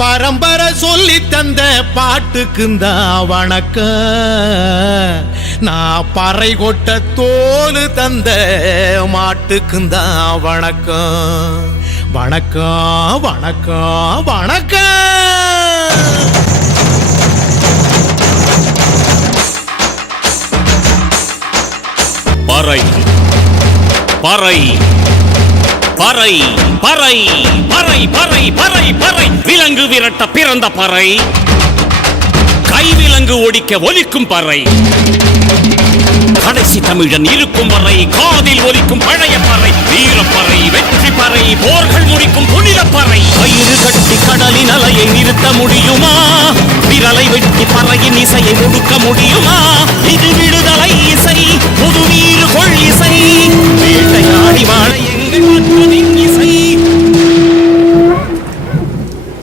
பரம்பரை சொல்லி தந்த பாட்டுக்குந்தா வணக்க. நான் பறை கொட்ட தோல் தந்த மாட்டுக்குந்தா வணக்கம் வணக்கம் வணக்கம் வணக்கம் பறை பறை பறை பறை பறை பறை. பறை விலங்கு விரட்ட பிறந்த பறை. கைவிலங்கு ஒடிக்க ஒலிக்கும் பறை. கடைசி தமிழன் இருக்கும் வரை காதில் ஒலிக்கும் பழைய பறை. வீரப்பறை வெற்றி பறை போர்கள் முடிக்கும் புனித பறை. கயிறு கட்டி கடலின் அலையை நிறுத்த முடியுமா? விரலை வெட்டி பறையின் இசையை ஒடுக்க முடியுமா? இது விடுதலை